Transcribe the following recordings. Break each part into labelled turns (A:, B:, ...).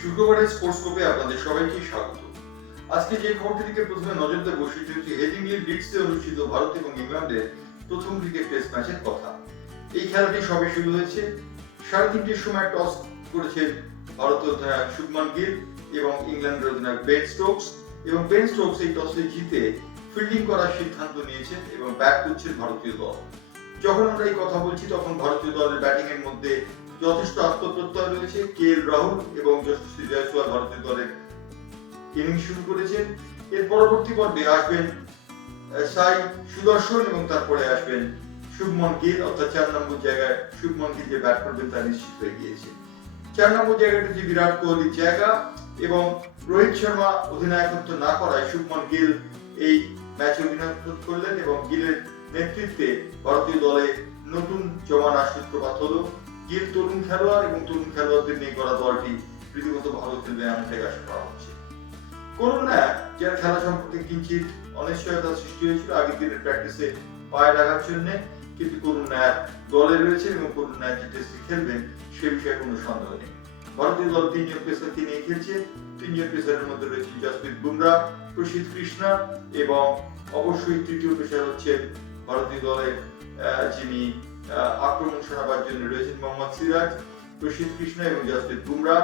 A: শুক্রবারের স্পোর্টস আপনাদের সবাইকে স্বাগত। আজকে যে খবরটি দিকে প্রথমে নজর দেবো, সেটি হচ্ছে হেডিংলি লিডসে অনুষ্ঠিত ভারত এবং ইংল্যান্ডের প্রথম ক্রিকেট টেস্ট ম্যাচের কথা। এই খেলাটি সবে শুরু হয়েছে। সাড়ে তিনটের সময় টস করেছেন ভারতীয় অধিনায়ক শুভমান গিল এবং ইংল্যান্ডের অধিনায়ক বেন স্টোকস এবং বেন স্টোকস এই টসে জিতে ফিল্ডিং করার সিদ্ধান্ত নিয়েছেন এবং ব্যাট করছেন ভারতীয় দল। যখন আমরা এই কথা বলছি, তখন ভারতীয় দলের ব্যাটিং এর মধ্যে যথেষ্ট আত্মপ্রত্যয় রয়েছে কে এল রাহুল এবং যশস্বী জয়সওয়াল ভারতীয় দলের ইনিংস শুরু করেছেন। এর পরবর্তী পর্বে আসবেন সাই সুদর্শন এবং তারপরে আসবেন শুভমন গিল। অর্থাৎ চার নম্বর জায়গায় শুভমন গিল যে ব্যাট করবেন তা নিশ্চিত হয়ে গিয়েছে। চার নম্বর জায়গাটি যে বিরাট কোহলির জায়গা এবং রোহিত শর্মা অধিনায়কত্ব না করায় শুভমন গিল এই ম্যাচে অধিনায়কত্ব করলেন এবং গিলের নেতৃত্বে ভারতীয় দলে নতুন জমানার সূত্রপাত হলো গিল তরুণ খেলোয়াড় এবং তরুণ খেলোয়াড়দের নিয়ে করা দলটি রীতিমতো ভালো খেলবে এমনটাই আশা করা হচ্ছে। করোনা, যার খেলা সম্পর্কে কিঞ্চিত অনিশ্চয়তা সৃষ্টি হয়েছিল, আগের দিনের প্র্যাকটিসে পায়ে লাগার জন্য, কিন্তু করুণ দলে রয়েছে এবং করুণ যে টেস্টে খেলবেন, সে বিষয়ে কোনো সন্দেহ নেই। ভারতীয় দল তিনজন পেসারকে নিয়ে খেলছে। তিনজন পেসারের মধ্যে রয়েছে জসপ্রীত বুমরা, প্রসিদ্ধ কৃষ্ণা এবং অবশ্যই তৃতীয় পেসার হচ্ছে ভারতীয় দলের যিনি আক্রমণ শোনাবার জন্য রয়েছেন মোহাম্মদ সিরাজ প্রসিদ্ধ কৃষ্ণ এবং জসপ্রীত বুমরা।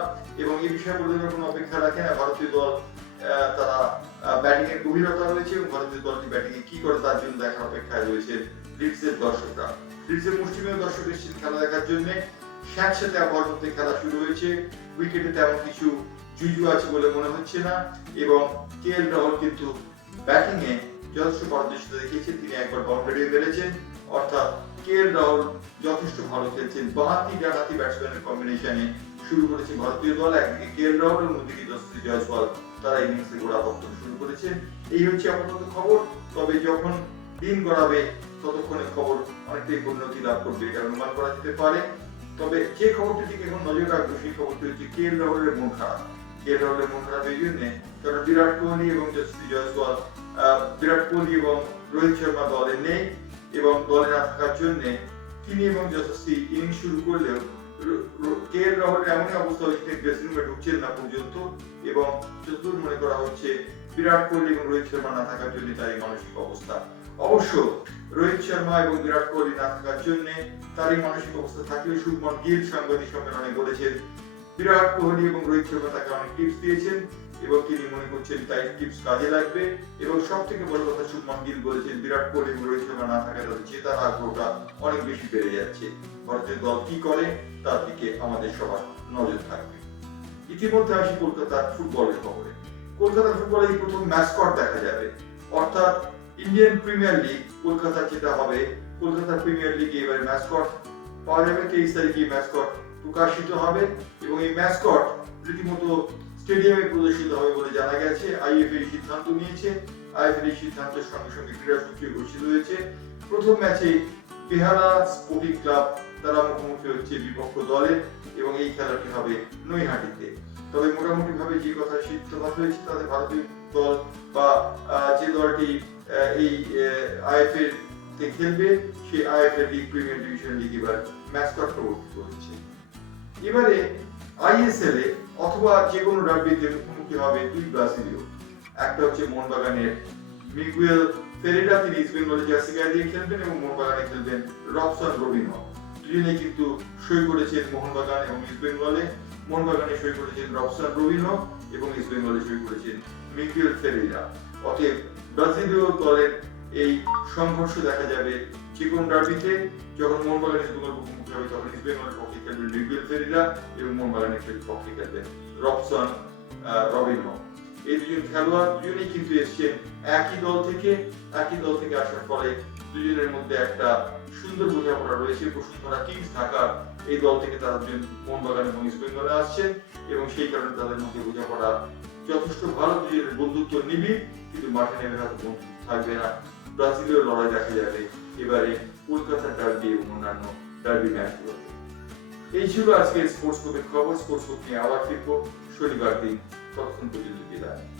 A: এবং এই বিষয়ে বলে কোনো অপেক্ষা রাখে না। ভারতীয় দল তারা ব্যাটিং এর গভীরতা রয়েছে এবং ভারতীয় দলটি ব্যাটিং এ কি করে তার জন্য দেখার অপেক্ষায় রয়েছে লিডসের দর্শকরা। লিডসের মুষ্টিমেয় দর্শক এসেছেন খেলা দেখার জন্য। স্যাঁতস্যাঁতে আবহাওয়ার মধ্যে খেলা শুরু হয়েছে। উইকেটে তেমন কিছু জুজু আছে বলে মনে হচ্ছে না। এবং কে এল রাহুল কিন্তু ব্যাটিং এ যথেষ্ট পারদর্শিতা দেখিয়েছেন তিনি একবার বাউন্ডারি মেরেছেন। অর্থাৎ কে এল রাহুল যথেষ্ট ভালো খেলছেন বাহাতি ডানহাতি ব্যাটসম্যানের কম্বিনেশনে শুরু করেছে ভারতীয় দল। একদিকে কে এল রাহুল অন্যদিকে যশস্বী জয়সওয়াল তারা ইনিংসে গোড়াপত্তন শুরু করেছে। এই হচ্ছে আপাতত খবর। তবে যখন দিন গড়াবে ততক্ষণে খবর অনেকটাই উন্নতি লাভ করবে এটা অনুমান করা যেতে পারে। তবে যে খবরটি দিকে এখন নজর রাখব, সেই খবরটি হচ্ছে কে এল রাহুলের মন খারাপ। কে এল রাহুলের মন খারাপ এই জন্যে কারণ বিরাট কোহলি এবং যশস্বী জয়সওয়াল বিরাট কোহলি এবং রোহিত শর্মা দলে নেই। এবং দলে থাকার জন্য তিনি এবং যশস্বী ইনিংস শুরু করলেও কে এল রাহুলের এমনই অবস্থা হয়েছে ড্রেসিং রুমে ঢুকছেন না পর্যন্ত এবং যতদূর মনে করা হচ্ছে বিরাট কোহলি এবং রোহিত শর্মা না থাকার জন্য তার এই মানসিক অবস্থা। অবশ্য রোহিত শর্মা এবং বিরাট কোহলি না থাকার জন্য তার এই মানসিক অবস্থা থাকলেও শুভমন গিল সাংবাদিক সম্মেলনে বলেছেন, বিরাট কোহলি এবং রোহিত শর্মা তাকে অনেক টিপস দিয়েছেন। এবং তিনি মনে করছেন তাই টিপস কাজে লাগবে এবং সব থেকে বড় কথা শুভমন গিল বলেছেন, বিরাট কোহলি রোহিত শর্মা না থাকায় তাদের জেতার আগ্রহটা অনেক বেশি বেড়ে যাচ্ছে। ভারতের দল কি করে, তার দিকে আমাদের সবার নজর থাকবে। ইতিমধ্যে আসি কলকাতার ফুটবলের খবরে। কলকাতা ফুটবলে এই প্রথম ম্যাসকট দেখা যাবে। অর্থাৎ ইন্ডিয়ান প্রিমিয়ার লিগ কলকাতা যেটা হবে কলকাতা প্রিমিয়ার লিগে এবারে ম্যাসকট পাওয়া যাবে। তেইশ তারিখে ম্যাসকট প্রকাশিত হবে এবং এই ম্যাসকট রীতিমতো স্টেডিয়ামে প্রদর্শিত হবে বলে জানা গেছে। আইএফএ সিদ্ধান্ত নিয়েছে। আইএফএ সিদ্ধান্তের সঙ্গে সঙ্গে ক্রীড়া সূত্রে ঘোষিত হয়েছে, প্রথম ম্যাচে বেহালা স্পোর্টিং ক্লাব তারা মুখোমুখি হচ্ছে বিপক্ষ দলের এবং এই খেলাটি হবে নৈহাটিতে। তবে মোটামুটি ভাবে যে কথা সিদ্ধপাত হয়েছে তাদের ভারতীয় দল বা যে দলটি এই আইএফএ তে খেলবে, সেই IFA league premier division league এবার ম্যাচকট প্রবর্তিত হচ্ছে। এবারে আইএসএল এ অথবা যে কোনো ডার্বিতে মুখোমুখি হবে দুই ব্রাজিলীয়। একটা হচ্ছে মোহনবাগানের মিগুয়েল ফেরেরা, তিনি ইস্ট বেঙ্গলের জার্সি গায়ে দিয়ে খেলবেন এবং মোহনবাগানে খেলবেন রবসন রবিনো দুজনে কিন্তু সই করেছেন মোহনবাগান এবং ইস্ট বেঙ্গলে মোহনবাগানে সই করেছেন রবসন রবিনো এবং ইস্ট বেঙ্গলে সই করেছেন মিগুয়েল ফেরেরা। অতএব ব্রাজিলীয় দলের এই সংঘর্ষ দেখা যাবে যে কোনো ডার্বিতে যখন মোহনবাগান ইস্ট মুখোমুখি হবে, তখন ইস্ট পক্ষে খেলবেন মিগুয়েল ফেরেরা এবং মোহনবাগানের পক্ষে খেলবেন রবসন রবিনো এই দুজন খেলোয়াড় দুজনেই কিন্তু এসছেন একই দল থেকে, একই দল থেকে আসার ফলে দুজনের মধ্যে একটা সুন্দর বোঝাপড়া রয়েছে। বসুন্ধরা কিংস ঢাকার এই দল থেকে তারা দুজন মোহনবাগান এবং ইস্ট বেঙ্গলে আসছেন এবং সেই কারণে তাদের মধ্যে বোঝাপড়া যথেষ্ট ভালো। দুজনের বন্ধুত্ব নিবিড়, কিন্তু মাঠে নেমে হয়তো বন্ধুত্ব থাকবে না। ব্রাজিলীয় লড়াই দেখা যাবে। এবারে কলকাতা ডার্বি এবং অন্যান্য ডার্বি ম্যাচগুলো এই ছিল আজকে স্পোর্টস কোপের খবর। স্পোর্টস কোপ নিয়ে আবার ফিরবো। শনিবার দিন ততক্ষণ পর্যন্ত বিদায়।